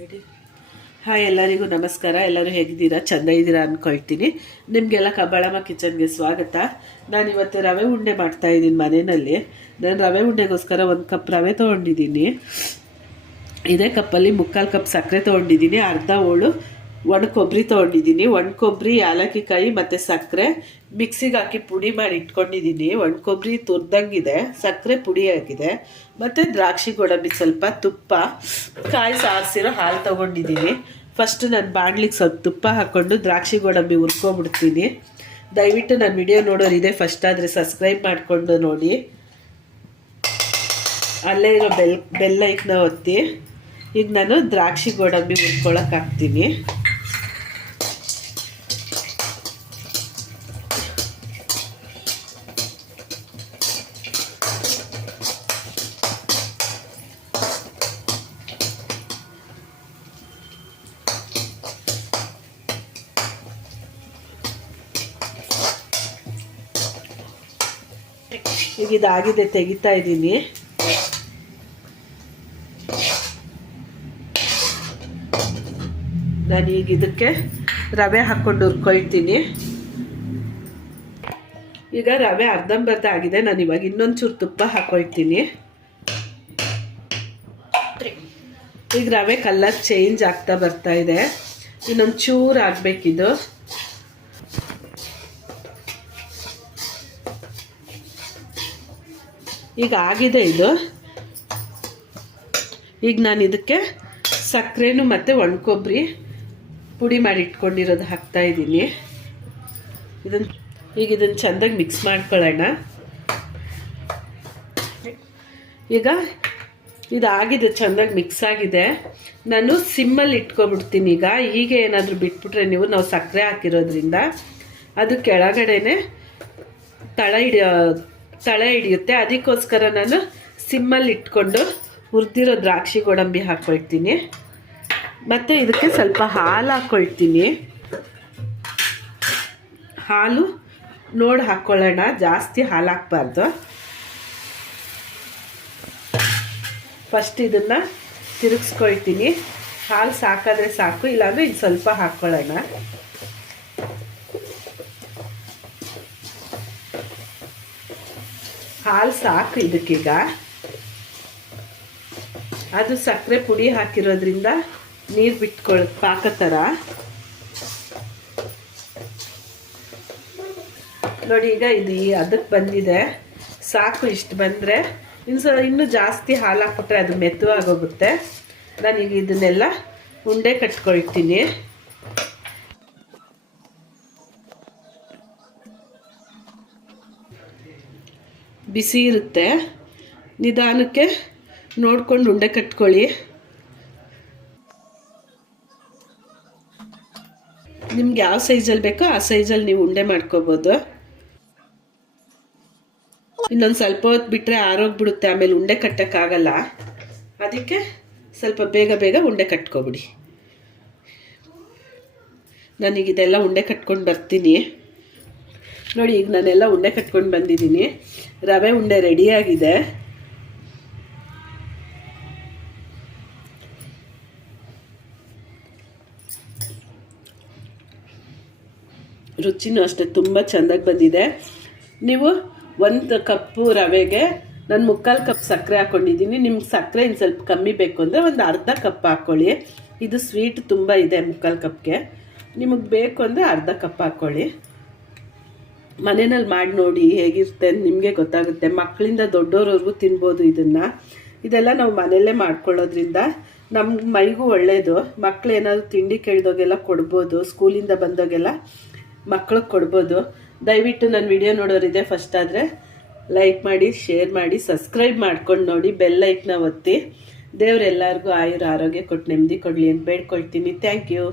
Hi, ಎಲ್ಲರಿಗೂ ನಮಸ್ಕಾರ. ಎಲ್ಲರೂ ಹೇಗಿದ್ದೀರಾ? ಚೆಂದ ಇದ್ದೀರಾ ಅಂದ್ಕೊಳ್ತೀನಿ. ನಿಮಗೆಲ್ಲ ಕಬ್ಬಾಳಮ್ಮ ಕಿಚನ್ಗೆ ಸ್ವಾಗತ. ನಾನಿವತ್ತು ರವೆ ಉಂಡೆ ಮಾಡ್ತಾ ಇದ್ದೀನಿ ಮನೆಯಲ್ಲಿ. ನಾನು ರವೆ ಉಂಡೆಗೋಸ್ಕರ 1 ಕಪ್ ರವೆ ತೊಗೊಂಡಿದ್ದೀನಿ. ಇದೇ ಕಪ್ಪಲ್ಲಿ 3/4 ಕಪ್ ಸಕ್ಕರೆ ತೊಗೊಂಡಿದ್ದೀನಿ. ಅರ್ಧ ಹೋಳು ಒಣ ಕೊಬ್ಬರಿ ತೊಗೊಂಡಿದ್ದೀನಿ. ಒಣ ಕೊಬ್ಬರಿ, ಏಲಕ್ಕಿ ಕಾಯಿ ಮತ್ತು ಸಕ್ಕರೆ ಮಿಕ್ಸಿಗೆ ಹಾಕಿ ಪುಡಿ ಮಾಡಿ ಇಟ್ಕೊಂಡಿದ್ದೀನಿ. ಒಣ ಕೊಬ್ಬರಿ ತುರ್ದಂಗಿದೆ, ಸಕ್ಕರೆ ಪುಡಿ ಆಗಿದೆ, ಮತ್ತು ದ್ರಾಕ್ಷಿ ಗೋಡಂಬಿ, ಸ್ವಲ್ಪ ತುಪ್ಪ, ಕಾಯಿ ಸಾರಿಸಿರೋ ಹಾಲು ತೊಗೊಂಡಿದ್ದೀನಿ. ಫಸ್ಟ್ ನಾನು ಬಾಣಲಿಗೆ ಸ್ವಲ್ಪ ತುಪ್ಪ ಹಾಕ್ಕೊಂಡು ದ್ರಾಕ್ಷಿ ಗೋಡಂಬಿ ಹುರ್ಕೊಂಬಿಡ್ತೀನಿ. ದಯವಿಟ್ಟು ನನ್ನ ವಿಡಿಯೋ ನೋಡೋರಿದೆ ಫಸ್ಟ್ ಆದರೆ ಸಬ್ಸ್ಕ್ರೈಬ್ ಮಾಡಿಕೊಂಡು ನೋಡಿ. ಅಲ್ಲೇ ಇರೋ ಬೆಲ್ಲ ಐಕನ್ನ ಒತ್ತಿ ಈಗ ನಾನು ದ್ರಾಕ್ಷಿ ಗೋಡಂಬಿ ಹುರ್ಕೊಳಕ್ಕೆ ಹಾಕ್ತೀನಿ. ಈಗ ಇದಾಗಿದೆ, ತೆಗಿತಾ ಇದ್ದೀನಿ. ನಾನೀಗ ಇದಕ್ಕೆ ರವೆ ಹಾಕ್ಕೊಂಡು ಹುರ್ಕೊಳ್ತೀನಿ. ಈಗ ರವೆ ಅರ್ಧಂಬರ್ಧ ಆಗಿದೆ. ನಾನು ಇವಾಗ ಇನ್ನೊಂಚೂರು ತುಪ್ಪ ಹಾಕ್ಕೊಳ್ತೀನಿ. ಈಗ ರವೆ ಕಲರ್ ಚೇಂಜ್ ಆಗ್ತಾ ಬರ್ತಾ ಇದೆ. ಇನ್ನೊಂದು ಚೂರು ಆಗಬೇಕಿದು. ಈಗ ಆಗಿದೆ ಇದು. ಈಗ ನಾನು ಇದಕ್ಕೆ ಸಕ್ಕರೆನೂ ಮತ್ತು ಒಣ ಕೊಬ್ಬರಿ ಪುಡಿ ಮಾಡಿ ಇಟ್ಕೊಂಡಿರೋದು ಹಾಕ್ತಾ ಇದ್ದೀನಿ. ಇದನ್ನು ಚೆಂದಾಗಿ ಮಿಕ್ಸ್ ಮಾಡ್ಕೊಳ್ಳೋಣ. ಈಗ ಇದಾಗಿದೆ, ಚೆಂದಾಗಿ ಮಿಕ್ಸ್ ಆಗಿದೆ. ನಾನು ಸಿಮ್ಮಲ್ಲಿ ಇಟ್ಕೊಬಿಡ್ತೀನಿ. ಈಗ ಹೀಗೆ ಏನಾದರೂ ಬಿಟ್ಬಿಟ್ರೆ ನಾವು ಸಕ್ಕರೆ ಹಾಕಿರೋದ್ರಿಂದ ಅದು ಕೆಳಗಡೆನೆ ತಳ ಹಿಡಿಯುತ್ತೆ. ಅದಕ್ಕೋಸ್ಕರ ನಾನು ಸಿಮ್ಮಲ್ಲಿ ಇಟ್ಕೊಂಡು ಹುರಿದಿರೋ ದ್ರಾಕ್ಷಿ ಗೋಡಂಬಿ ಹಾಕ್ಕೊಳ್ತೀನಿ. ಮತ್ತು ಇದಕ್ಕೆ ಸ್ವಲ್ಪ ಹಾಲು ಹಾಕ್ಕೊಳ್ತೀನಿ. ಹಾಲು ನೋಡಿ ಹಾಕ್ಕೊಳ್ಳೋಣ, ಜಾಸ್ತಿ ಹಾಲು ಹಾಕ್ಬಾರ್ದು. ಫಸ್ಟ್ ಇದನ್ನು ತಿರುಗಿಸ್ಕೊಳ್ತೀನಿ. ಹಾಲು ಸಾಕಾದರೆ ಸಾಕು, ಇಲ್ಲಾಂದರೆ ಇದು ಸ್ವಲ್ಪ ಹಾಕ್ಕೊಳ್ಳೋಣ. ಹಾಲು ಸಾಕು ಇದಕ್ಕೀಗ. ಅದು ಸಕ್ಕರೆ ಪುಡಿ ಹಾಕಿರೋದ್ರಿಂದ ನೀರು ಪಾಕ ಥರ ನೋಡಿ. ಈಗ ಇದು ಅದಕ್ಕೆ ಬಂದಿದೆ, ಸಾಕು. ಇಷ್ಟು ಬಂದರೆ ಇನ್ನೂ ಜಾಸ್ತಿ ಹಾಲು ಹಾಕ್ಬಿಟ್ರೆ ಅದು ಮೆತ್ತವಾಗೋಗುತ್ತೆ. ನಾನೀಗ ಇದನ್ನೆಲ್ಲ ಉಂಡೆ ಕಟ್ಕೊಳ್ತೀನಿ. ಬಿಸಿ ಇರುತ್ತೆ, ನಿಧಾನಕ್ಕೆ ನೋಡ್ಕೊಂಡು ಉಂಡೆ ಕಟ್ಕೊಳ್ಳಿ. ನಿಮ್ಗೆ ಯಾವ ಸೈಜಲ್ಲಿ ಬೇಕೋ ಆ ಸೈಜಲ್ಲಿ ನೀವು ಉಂಡೆ ಮಾಡ್ಕೋಬೋದು. ಇನ್ನೊಂದು ಸ್ವಲ್ಪ ಹೊತ್ತು ಬಿಟ್ಟರೆ ಆರೋಗ್ಬಿಡುತ್ತೆ, ಆಮೇಲೆ ಉಂಡೆ ಕಟ್ಟೋಕ್ಕಾಗಲ್ಲ. ಅದಕ್ಕೆ ಸ್ವಲ್ಪ ಬೇಗ ಬೇಗ ಉಂಡೆ ಕಟ್ಕೊಬಿಡಿ. ನಾನೀಗ ಇದೆಲ್ಲ ಉಂಡೆ ಕಟ್ಕೊಂಡು ಬರ್ತೀನಿ. ನೋಡಿ, ಈಗ ನಾನೆಲ್ಲ ಉಂಡೆ ಕಟ್ಕೊಂಡು ಬಂದಿದ್ದೀನಿ. ರವೆ ಉಂಡೆ ರೆಡಿಯಾಗಿದೆ. ರುಚಿನೂ ಅಷ್ಟೇ ತುಂಬ ಚೆಂದಾಗಿ ಬಂದಿದೆ. ನೀವು 1 ಕಪ್ಪು ರವೆಗೆ ನಾನು 3/4 ಕಪ್ ಸಕ್ಕರೆ ಹಾಕ್ಕೊಂಡಿದ್ದೀನಿ. ನಿಮ್ಗೆ ಸಕ್ಕರೆ ಇನ್ನು ಸ್ವಲ್ಪ ಕಮ್ಮಿ ಬೇಕು ಅಂದರೆ ಒಂದು ಅರ್ಧ ಕಪ್ ಹಾಕ್ಕೊಳ್ಳಿ. ಇದು ಸ್ವೀಟ್ ತುಂಬ ಇದೆ 3/4 ಕಪ್ಗೆ. ನಿಮಗೆ ಬೇಕು ಅಂದರೆ ಅರ್ಧ ಕಪ್ ಹಾಕ್ಕೊಳ್ಳಿ. ಮನೆಯಲ್ಲಿ ಮಾಡಿ ನೋಡಿ ಹೇಗಿರುತ್ತೆ ಅಂತ ನಿಮಗೆ ಗೊತ್ತಾಗುತ್ತೆ. ಮಕ್ಕಳಿಂದ ದೊಡ್ಡೋರವರೆಗೂ ತಿನ್ಬೋದು ಇದನ್ನು. ಇದೆಲ್ಲ ನಾವು ಮನೆಯಲ್ಲೇ ಮಾಡ್ಕೊಳ್ಳೋದ್ರಿಂದ ನಮ್ಮ ಮೈಗೂ ಒಳ್ಳೆಯದು. ಮಕ್ಕಳು ಏನಾದರೂ ತಿಂಡಿ ಕೇಳಿದೋಗೆಲ್ಲ ಕೊಡ್ಬೋದು, ಸ್ಕೂಲಿಂದ ಬಂದೋಗೆಲ್ಲ ಮಕ್ಳಿಗೆ ಕೊಡ್ಬೋದು. ದಯವಿಟ್ಟು ನನ್ನ ವಿಡಿಯೋ ನೋಡೋರಿದೆ ಫಸ್ಟ್ ಆದರೆ ಲೈಕ್ ಮಾಡಿ, ಶೇರ್ ಮಾಡಿ, ಸಬ್ಸ್ಕ್ರೈಬ್ ಮಾಡ್ಕೊಂಡು ನೋಡಿ. ಬೆಲ್ ಐಕನ್ನ ಒತ್ತಿ. ದೇವ್ರು ಎಲ್ಲರಿಗೂ ಆಯುರ ಆರೋಗ್ಯ ಕೊಟ್ಟು ನೆಮ್ಮದಿ ಕೊಡಲಿ ಅಂತ ಬೇಡ್ಕೊಳ್ತೀನಿ. Thank you.